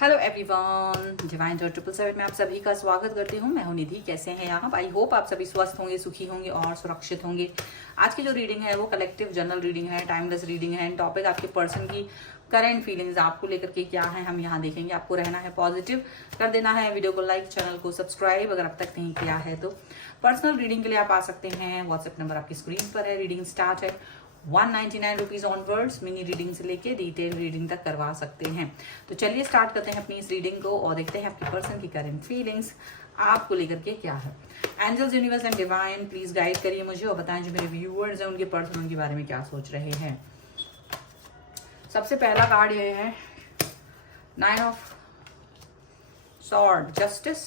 Hello everyone, divine Joy 777 में आप सभी का स्वागत करती हूँ। मैं हूँ निधि। कैसे हैं आप? आई होप आप सभी स्वस्थ होंगे, सुखी होंगे और सुरक्षित होंगे। आज की जो रीडिंग है वो कलेक्टिव जनरल रीडिंग है, टाइमलेस रीडिंग है। टॉपिक आपके पर्सन की करंट फीलिंग्स आपको लेकर के क्या है हम यहाँ देखेंगे। आपको रहना है पॉजिटिव, कर देना है वीडियो को लाइक, चैनल को सब्सक्राइब अगर अब तक नहीं किया है तो। पर्सनल रीडिंग के लिए आप आ सकते हैं, व्हाट्सएप नंबर आपकी स्क्रीन पर है। रीडिंग स्टार्ट है 199 रुपीज ऑनवर्ड्स। मिनी रीडिंग से लेके डिटेल रीडिंग तक करवा सकते हैं। तो चलिए स्टार्ट करते हैं अपनी इस रीडिंग को और देखते हैं आपकी पर्सन की करंट फीलिंग्स आपको लेकर के क्या है। Angels, universe and divine please guide करिए मुझे और बताएं जो मेरे व्यूअर्स हैं उनके पर्सन उनके बारे में क्या सोच रहे हैं। सबसे पहला कार्ड ये है 9 of sword, justice,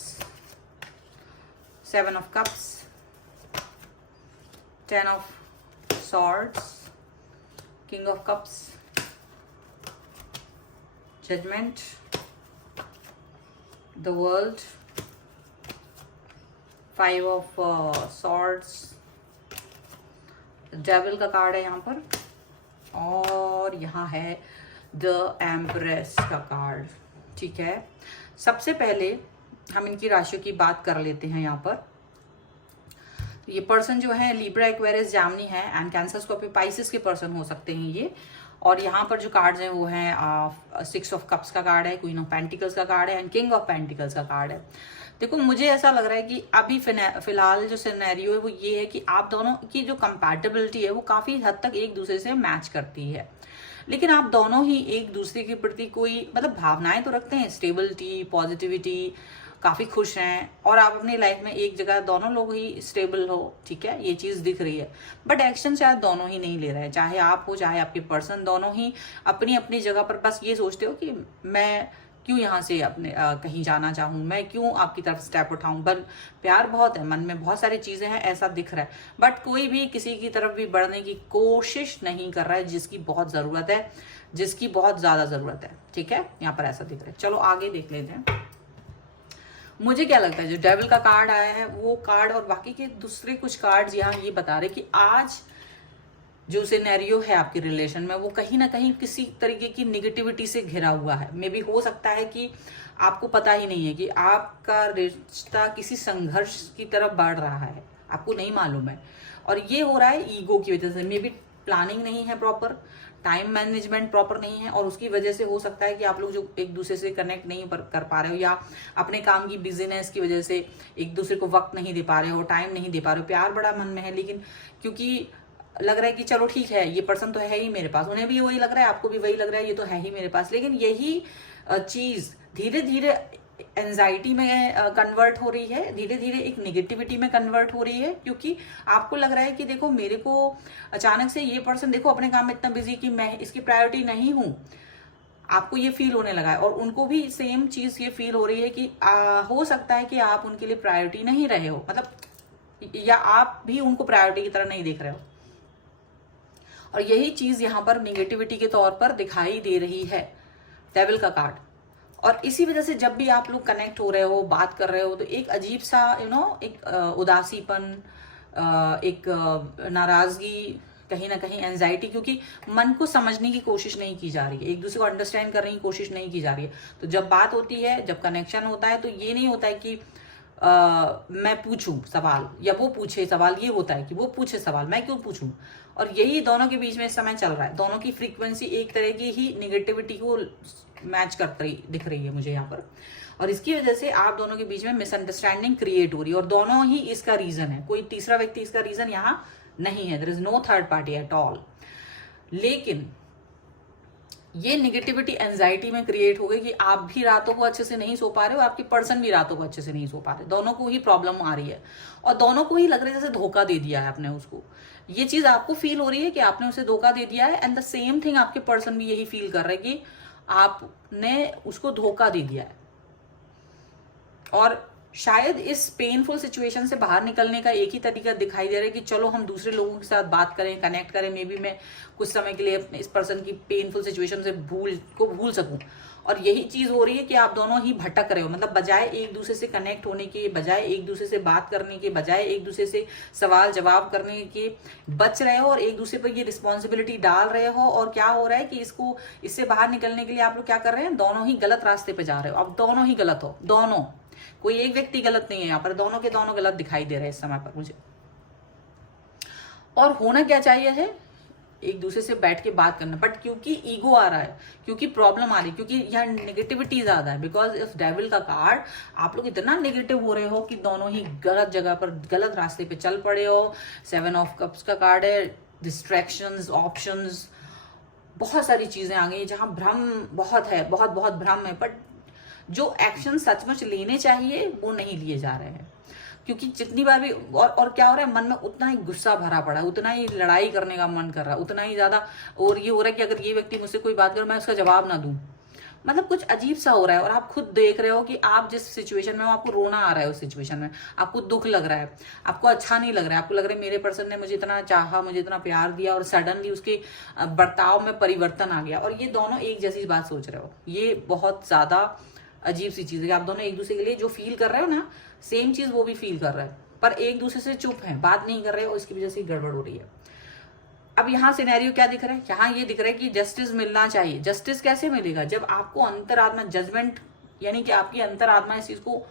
7 of cups, 10 of swords, king of cups, judgment, the world, 5 of swords, devil का कार्ड है यहाँ पर और यहाँ है the empress का कार्ड। ठीक है, सबसे पहले हम इनकी राशियों की बात कर लेते हैं। यहाँ पर ये पर्सन जो है लिब्रा, एक्वेरियस, जामनी है एंड कैंसर, स्कॉर्पियो, पाइसेस के पर्सन हो सकते हैं ये। और यहाँ पर जो कार्ड्स हैं वो हैं 6 ऑफ कप्स का कार्ड है, क्वीन ऑफ पेंटिकल्स का कार्ड है एंड किंग ऑफ पेंटिकल्स का कार्ड है। देखो, मुझे ऐसा लग रहा है कि अभी फिलहाल जो सिनेरियो है वो ये है कि आप दोनों की जो कंपैटिबिलिटी है वो काफी हद तक एक दूसरे से मैच करती है, लेकिन आप दोनों ही एक दूसरे के प्रति कोई मतलब भावनाएं तो रखते हैं, स्टेबिलिटी, पॉजिटिविटी, काफी खुश हैं और आप अपनी लाइफ में एक जगह दोनों लोग ही स्टेबल हो। ठीक है, ये चीज दिख रही है, बट एक्शन शायद दोनों ही नहीं ले रहे हैं। चाहे आप हो चाहे आपके पर्सन, दोनों ही अपनी अपनी जगह पर बस ये सोचते हो कि मैं क्यों यहाँ से अपने कहीं जाना चाहूँ, मैं क्यों आपकी तरफ स्टेप उठाऊं। बट प्यार बहुत है, मन में बहुत सारी चीजें हैं, ऐसा दिख रहा है, बट कोई भी किसी की तरफ भी बढ़ने की कोशिश नहीं कर रहा है जिसकी बहुत जरूरत है, जिसकी बहुत ज्यादा जरूरत है। ठीक है, यहाँ पर ऐसा दिख रहा है। चलो आगे देख लेते हैं। मुझे क्या लगता है जो डेविल का कार्ड आया है वो कार्ड और बाकी के दूसरे कुछ कार्ड्स यहाँ ये बता रहे कि आज जो सिनेरियो है आपके रिलेशन में वो कहीं ना कहीं किसी तरीके की निगेटिविटी से घिरा हुआ है। मे भी हो सकता है कि आपको पता ही नहीं है कि आपका रिश्ता किसी संघर्ष की तरफ बढ़ रहा है, आपको नहीं मालूम है। और ये हो रहा है ईगो की वजह से। मे बी प्लानिंग नहीं है प्रॉपर, टाइम मैनेजमेंट प्रॉपर नहीं है और उसकी वजह से हो सकता है कि आप लोग जो एक दूसरे से कनेक्ट नहीं कर पा रहे हो या अपने काम की बिजीनेस की वजह से एक दूसरे को वक्त नहीं दे पा रहे हो, टाइम नहीं दे पा रहे हो। प्यार बड़ा मन में है, लेकिन क्योंकि लग रहा है कि चलो ठीक है, ये पर्सन तो है ही मेरे पास, उन्हें भी वही लग रहा है, आपको भी वही लग रहा है, ये तो है ही मेरे पास, लेकिन यही चीज धीरे धीरे एंजाइटी में कन्वर्ट हो रही है, धीरे धीरे एक निगेटिविटी में कन्वर्ट हो रही है, क्योंकि आपको लग रहा है कि देखो मेरे को अचानक से ये पर्सन देखो अपने काम में इतना बिजी कि मैं इसकी प्रायोरिटी नहीं हूं। आपको ये फील होने लगा है और उनको भी सेम चीज ये फील हो रही है कि हो सकता है कि आप उनके लिए प्रायोरिटी नहीं रहे हो, मतलब या आप भी उनको प्रायोरिटी की तरह नहीं देख रहे हो। और यही चीज यहाँ पर निगेटिविटी के तौर पर दिखाई दे रही है, डेविल का कार्ड। और इसी वजह से जब भी आप लोग कनेक्ट हो रहे हो, बात कर रहे हो, तो एक अजीब सा एक उदासीपन, एक नाराजगी, कहीं ना कहीं एंजाइटी, क्योंकि मन को समझने की कोशिश नहीं की जा रही है, एक दूसरे को अंडरस्टैंड करने की कोशिश नहीं की जा रही है। तो जब बात होती है, जब कनेक्शन होता है, तो ये नहीं होता है कि मैं पूछूं सवाल या वो पूछे सवाल, ये होता है कि वो पूछे सवाल, मैं क्यों पूछूं। और यही दोनों के बीच में इस समय चल रहा है। दोनों की फ्रीक्वेंसी एक तरह की ही निगेटिविटी को मैच करती दिख रही है मुझे यहाँ पर, और इसकी वजह से आप दोनों के बीच में मिसअंडरस्टैंडिंग क्रिएट हो रही है और दोनों ही इसका रीजन है। कोई तीसरा व्यक्ति इसका रीजन यहाँ नहीं है, there is no third party at all. लेकिन ये निगेटिविटी एंजाइटी में क्रिएट हो गई कि आप भी रातों को अच्छे से नहीं सो पा रहे हो, आपकी पर्सन भी रातों को अच्छे से नहीं सो पा रहे, दोनों को ही प्रॉब्लम आ रही है और दोनों को ही लग रहा है जैसे धोखा दे दिया है आपने उसको। ये चीज आपको फील हो रही है कि आपने उसे धोखा दे दिया है एंड द सेम थिंग आपके पर्सन भी यही फील कर रहे हैं कि आपने उसको धोखा दे दिया है। और शायद इस पेनफुल सिचुएशन से बाहर निकलने का एक ही तरीका दिखाई दे रहा है कि चलो हम दूसरे लोगों के साथ बात करें, कनेक्ट करें, मे बी मैं कुछ समय के लिए इस पर्सन की पेनफुल सिचुएशन से भूल सकूं। और यही चीज हो रही है कि आप दोनों ही भटक रहे हो, मतलब बजाय एक दूसरे से कनेक्ट होने के, बजाय एक दूसरे से बात करने के, बजाय एक दूसरे से सवाल जवाब करने के बच रहे हो और एक दूसरे पर ये रिस्पॉन्सिबिलिटी डाल रहे हो। और क्या हो रहा है कि इससे बाहर निकलने के लिए आप लोग क्या कर रहे हैं, दोनों ही गलत रास्ते पे जा रहे हो। अब दोनों ही गलत हो, दोनों, कोई एक व्यक्ति गलत नहीं है यहाँ पर, दोनों के दोनों गलत दिखाई दे रहे हैं इस समय पर मुझे। और होना क्या चाहिए है, एक दूसरे से बैठ के बात करना, बट क्योंकि ईगो आ रहा है, क्योंकि प्रॉब्लम आ रही है, क्योंकि यहाँ नेगेटिविटी ज्यादा है, बिकॉज इफ डेविल का कार्ड, आप लोग इतना नेगेटिव हो रहे हो कि दोनों ही गलत जगह पर, गलत रास्ते पे चल पड़े हो। 7 ऑफ कप्स का कार्ड है, डिस्ट्रैक्शंस, ऑप्शंस, बहुत सारी चीजें आ गई जहां भ्रम बहुत है, बहुत बहुत भ्रम है, बट जो एक्शन सचमुच लेने चाहिए वो नहीं लिए जा रहे हैं। क्योंकि जितनी बार भी और क्या हो रहा है, मन में उतना ही गुस्सा भरा पड़ा है, उतना ही लड़ाई करने का मन कर रहा है, उतना ही ज्यादा। और ये हो रहा है कि अगर ये व्यक्ति मुझसे कोई बात करे मैं उसका जवाब ना दूं, मतलब कुछ अजीब सा हो रहा है। और आप खुद देख रहे हो कि आप जिस सिचुएशन में हो, आपको रोना आ रहा है उस सिचुएशन में, आपको दुख लग रहा है, आपको अच्छा नहीं लग रहा है, आपको लग रहा है मेरे पर्सन ने मुझे इतना चाहा, मुझे इतना प्यार दिया और सडनली उसके बर्ताव में परिवर्तन आ गया। और ये दोनों एक जैसी बात सोच रहे हो, ये बहुत ज्यादा अजीब सी चीज है कि आप दोनों एक दूसरे के लिए जो फील कर रहे हो ना, सेम चीज वो भी फील कर रहा है, पर एक दूसरे से चुप है, बात नहीं कर रहे हो, इसकी वजह से गड़बड़ हो रही है। अब यहाँ सिनेरियो क्या दिख रहा है, यहाँ ये दिख रहा है कि जस्टिस मिलना चाहिए। जस्टिस कैसे मिलेगा, जब आपको अंतरात्मा जजमेंट, यानी कि आपकी अंतरात्मा इस चीज को,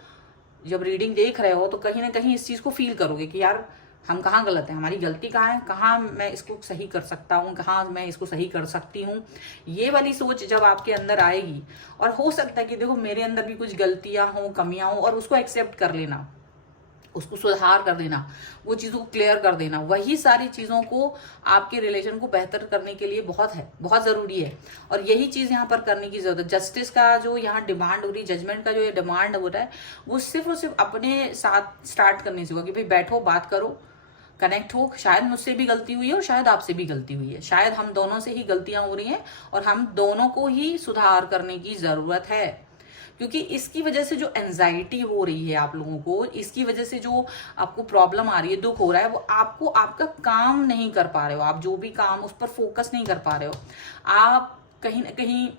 जब रीडिंग देख रहे हो तो कहीं ना कहीं इस चीज को फील करोगे कि यार हम कहाँ गलत है, हमारी गलती कहाँ है, कहाँ मैं इसको सही कर सकता हूँ, कहाँ मैं इसको सही कर सकती हूँ। ये वाली सोच जब आपके अंदर आएगी, और हो सकता है कि देखो मेरे अंदर भी कुछ गलतियां हो, कमियां हो, और उसको एक्सेप्ट कर लेना, उसको सुधार कर देना, वो चीज़ों को क्लियर कर देना, वही सारी चीज़ों को आपके रिलेशन को बेहतर करने के लिए बहुत है, बहुत ज़रूरी है। और यही चीज़ यहाँ पर करने की ज़रूरत है। जस्टिस का जो यहाँ डिमांड हो रही, जजमेंट का जो ये डिमांड हो रहा है, वो सिर्फ और सिर्फ अपने साथ स्टार्ट करने से होगा कि भाई बैठो, बात करो, कनेक्ट हो। शायद मुझसे भी गलती हुई है और शायद आपसे भी गलती हुई है, शायद हम दोनों से ही गलतियां हो रही हैं और हम दोनों को ही सुधार करने की ज़रूरत है। क्योंकि इसकी वजह से जो एंजाइटी हो रही है आप लोगों को, इसकी वजह से जो आपको प्रॉब्लम आ रही है, दुख हो रहा है, वो आपको आपका काम नहीं कर पा रहे हो, आप जो भी काम उस पर फोकस नहीं कर पा रहे हो, आप कहीं ना कहीं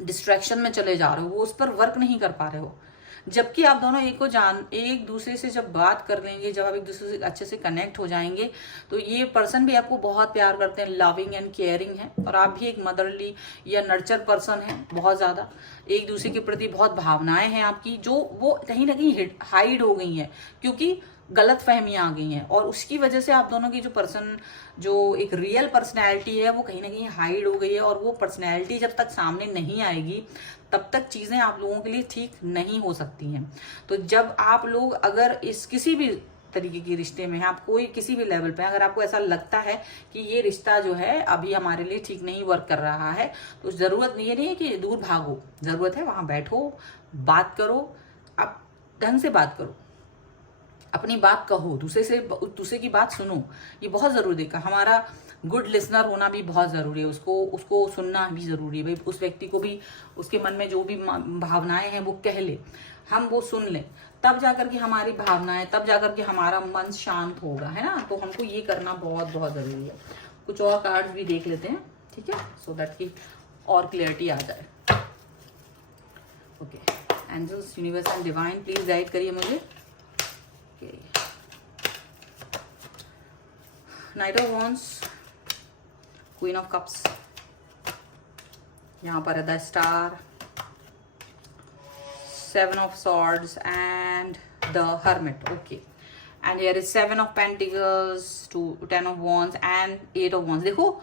डिस्ट्रैक्शन में चले जा रहे हो, वो उस पर वर्क नहीं कर पा रहे हो। जबकि आप दोनों एक दूसरे से जब बात कर लेंगे, जब आप एक दूसरे से अच्छे से कनेक्ट हो जाएंगे, तो ये पर्सन भी आपको बहुत प्यार करते हैं, लविंग एंड केयरिंग है, और आप भी एक मदरली या नर्चर पर्सन है, बहुत ज्यादा एक दूसरे के प्रति बहुत भावनाएं हैं आपकी, जो वो कहीं ना कहीं हाइड हो गई हैं क्योंकि गलत फहमियां आ गई हैं। और उसकी वजह से आप दोनों की जो पर्सन, जो एक रियल पर्सनैलिटी है, वो कहीं ना कहीं हाइड हो गई है। और वो पर्सनैलिटी जब तक सामने नहीं आएगी तब तक चीजें आप लोगों के लिए ठीक नहीं हो सकती हैं। तो जब आप लोग अगर इस किसी भी तरीके के रिश्ते में हैं, आप कोई किसी भी लेवल पे, अगर आपको ऐसा लगता है कि ये रिश्ता जो है अभी हमारे लिए ठीक नहीं वर्क कर रहा है, तो जरूरत नहीं है कि दूर भागो, जरूरत है वहां बैठो, बात करो, आप ढंग से बात करो, अपनी बात कहो, दूसरे की बात सुनो, ये बहुत जरूरी है। हमारा गुड लिसनर होना भी बहुत जरूरी है, उसको सुनना भी जरूरी है। भाई उस व्यक्ति को भी उसके मन में जो भी भावनाएं हैं वो कह ले, हम वो सुन लें, तब जाकर के हमारी भावनाएं, तब जाकर के हमारा मन शांत होगा, है ना। तो हमको ये करना बहुत बहुत जरूरी है। कुछ और कार्ड्स भी देख लेते हैं, ठीक है, सो दैट की और क्लियरिटी आ जाए। Okay, angels, universe and divine please guide करिए मुझे। Knight of wands, queen of cups, यहाँ पर है the star, 7 of swords and the hermit. Okay, and here is 7 of pentacles, 10 of wands and 8 of wands. देखो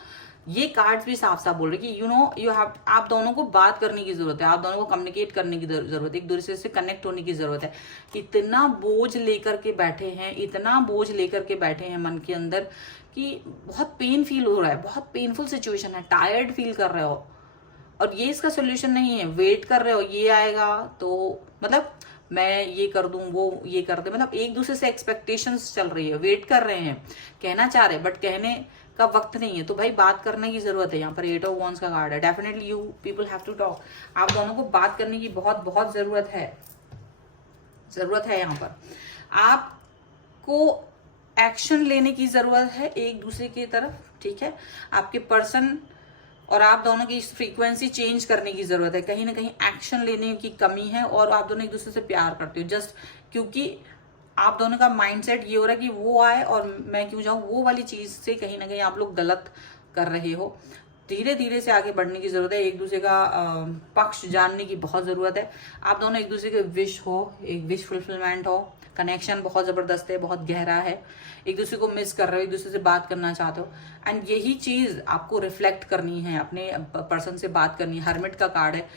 ये cards भी साफ साफ बोल रहे कि यू हैव, आप दोनों को बात करने की जरूरत है, आप दोनों को कम्युनिकेट करने की जरूरत है, एक दूसरे से कनेक्ट होने की जरूरत है। इतना बोझ लेकर के बैठे हैं, इतना बोझ लेकर के बैठे हैं मन के अंदर कि बहुत पेन फील हो रहा है, बहुत पेनफुल सिचुएशन है, टायर्ड फील कर रहे हो, और ये इसका सोल्यूशन नहीं है। वेट कर रहे हो, ये आएगा तो मतलब मैं ये कर दूं, वो ये कर दे, मतलब एक दूसरे से एक्सपेक्टेशंस चल रही है, वेट कर रहे हैं, कहना चाह रहे हैं बट कहने का वक्त नहीं है। तो भाई बात करने की जरूरत है। यहाँ पर 8 of wands का कार्ड है। Definitely you people have to talk. आप दोनों को बात करने की बहुत बहुत जरूरत है। यहाँ पर आपको एक्शन लेने की जरूरत है एक दूसरे की तरफ, ठीक है। आपके पर्सन और आप दोनों की फ्रीक्वेंसी चेंज करने की जरूरत है। कहीं ना कहीं एक्शन लेने की कमी है और आप दोनों एक दूसरे से प्यार करते हो, जस्ट क्योंकि आप दोनों का माइंडसेट ये हो रहा है कि वो आए और मैं क्यों जाऊं, वो वाली चीज से कहीं ना कहीं आप लोग गलत कर रहे हो। धीरे धीरे से आगे बढ़ने की जरूरत है, एक दूसरे का पक्ष जानने की बहुत जरूरत है। आप दोनों एक दूसरे के विश हो, एक विश फुलफिलमेंट हो, कनेक्शन बहुत जबरदस्त है, बहुत गहरा है, एक दूसरे को मिस कर रहे हो, एक दूसरे से बात करना चाहते हो, एंड यही चीज आपको रिफ्लेक्ट करनी है, अपने पर्सन से बात करनी है। हर्मिट का कार्ड है,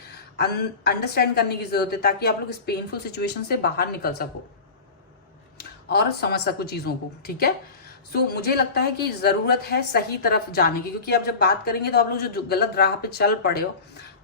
अंडरस्टैंड करने की जरूरत है ताकि आप लोग इस पेनफुल सिचुएशन से बाहर निकल सको और समझ सको चीजों को, ठीक है। सो मुझे लगता है कि जरूरत है सही तरफ जाने की, क्योंकि आप जब बात करेंगे तो आप लोग जो गलत राह पे चल पड़े हो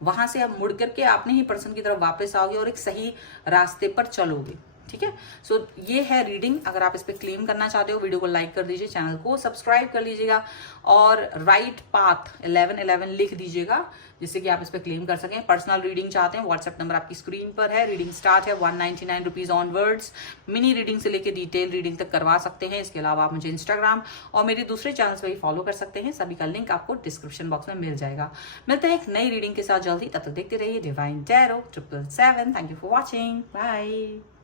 वहां से आप मुड़ करके अपने ही पर्सन की तरफ वापस आओगे और एक सही रास्ते पर चलोगे, ठीक है। सो ये है रीडिंग। अगर आप इस पे क्लेम करना चाहते हो, वीडियो को लाइक कर दीजिए, चैनल को सब्सक्राइब कर लीजिएगा और राइट पाथ 1111 लिख दीजिएगा जिससे कि आप इस पे क्लेम कर सकें। पर्सनल रीडिंग चाहते हैं, व्हाट्सएप नंबर आपकी स्क्रीन पर है। रीडिंग स्टार्ट है 199 रुपीज ऑनवर्ड्स। मिनी रीडिंग से लेके डिटेल रीडिंग तक करवा सकते हैं। इसके अलावा आप मुझे इंस्टाग्राम और मेरे दूसरे चैनल्स पर भी फॉलो कर सकते हैं, सभी का लिंक आपको डिस्क्रिप्शन बॉक्स में मिल जाएगा। मिलते हैं एक नई रीडिंग के साथ जल्दी, तब तक देखते रहिए divine tarot 777। Thank you for watching, bye.